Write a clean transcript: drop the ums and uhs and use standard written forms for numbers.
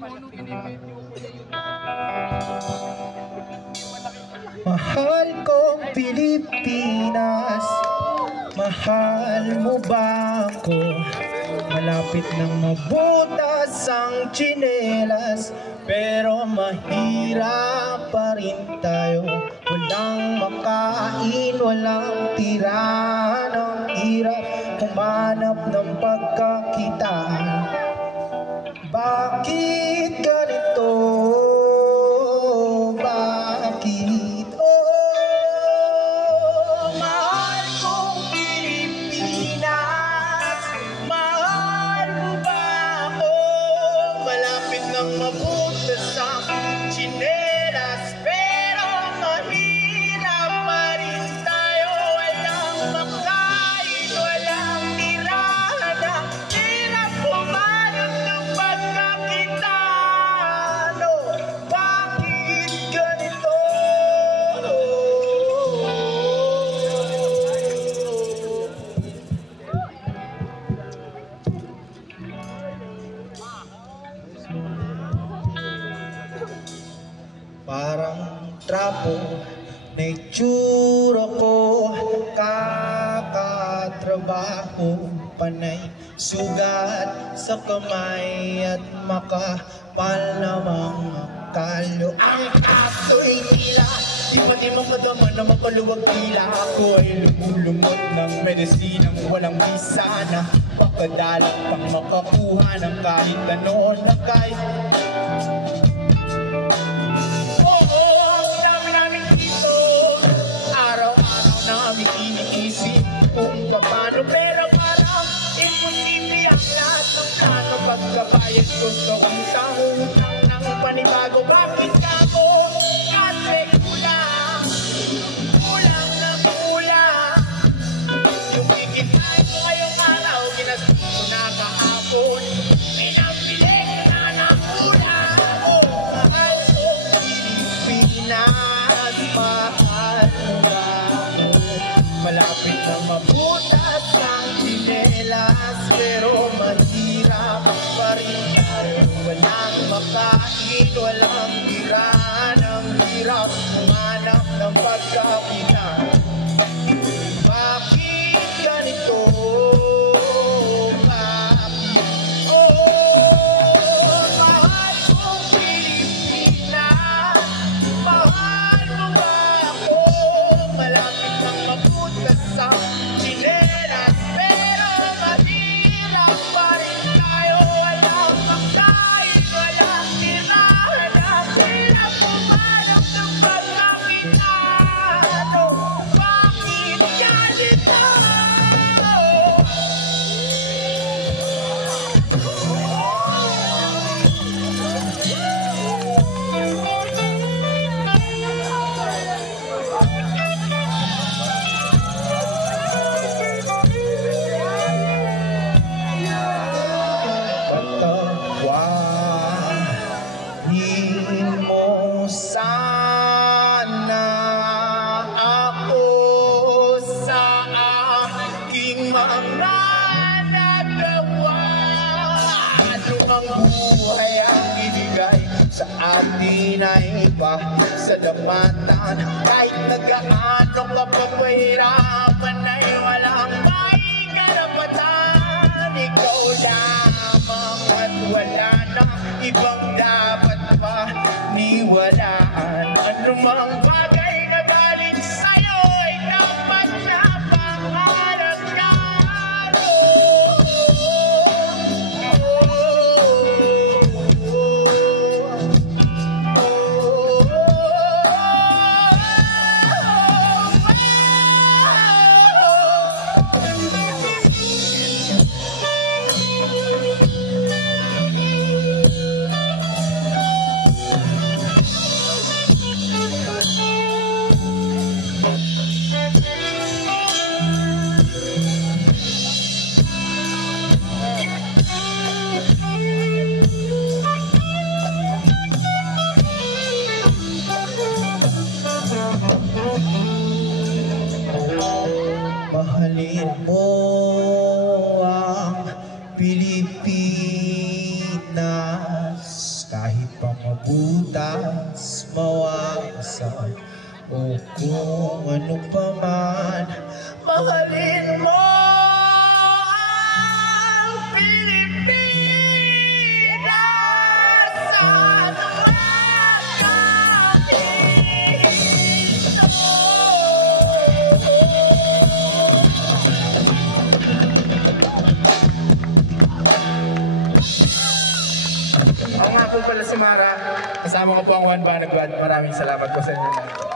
Mahal kong Pilipinas, mahal mo ba ako? Malapit nang mabutas ang tsinelas, pero mahirap pa rin tayo. Walang makain, walang tirahan, ang hirap humanap ng pagkakitaan. Bakit ganito? Bakit? Oh, mahal kong Pilipinas, mahal mo ba ako? Malapit nang mabutas ang tsinelas, pero mahirap pa rin tayo. Walang makain, walang tirahan, ang hirap humanap ng pagkakitaan. Oh, bakit ganito? Parang trapo na itsura ko, kakatrabaho, panay sugat sa kamay at makapal na mga kalo. Ang kaso'y tila, di pa di makadama na makaluwag tila. Ako ay lumulumot ng medisinang walang bisa na pakadalang pang makakuha ng kahit ano na kahit. Namin iniisip kung paano, pero parang imposible ang lahat ng plano. Pagkabayad gusto kong sangutang ng panibago. Bakit ako? Kasi kulang, kulang na kulang. Yung kikitain ko ngayong araw, ginastos ko na kahapon. Pinambili ko na ng kulang. Oh, mahal kong Pilipinas, mahal mo ba? Malapit na mabutas ang tsinelas, pero mahirap pa rin tayo. Walang makain, walang tirahan, ang hirap humanap ng pagkakitaan. Bakit ganito? Bakit? Oh, mahal kong Pilipinas, mahal mo ba ako? Malapit nang mabutas ang tsinelas, pero mahirap pa rin tayo. Walang makain, walang tirahan, ang hirap humanap ng pagkakitaan. Oh, bakit ganito? Patawarin mo sana ako sa aking mga nagawa. Ano mang buhay ang ibigay sa atin ay pasalamatan. Kahit nagaano ka pa pahirapan ay walang may karapatan. Ikaw lamang at wala na ibang dapat pa niwalaan. Ano mang bagay na galing sa'yo ay dapat na pangalagaan. Mahalin mo ang Pilipinas kahit pa mabutas, mawasak, o kung ano pa man, mahalin mo ang Pilipinas sa anuman kami ito. Ako nga po pala si Mara, kasama ko po ang One Banagbad. Maraming salamat po sa inyo.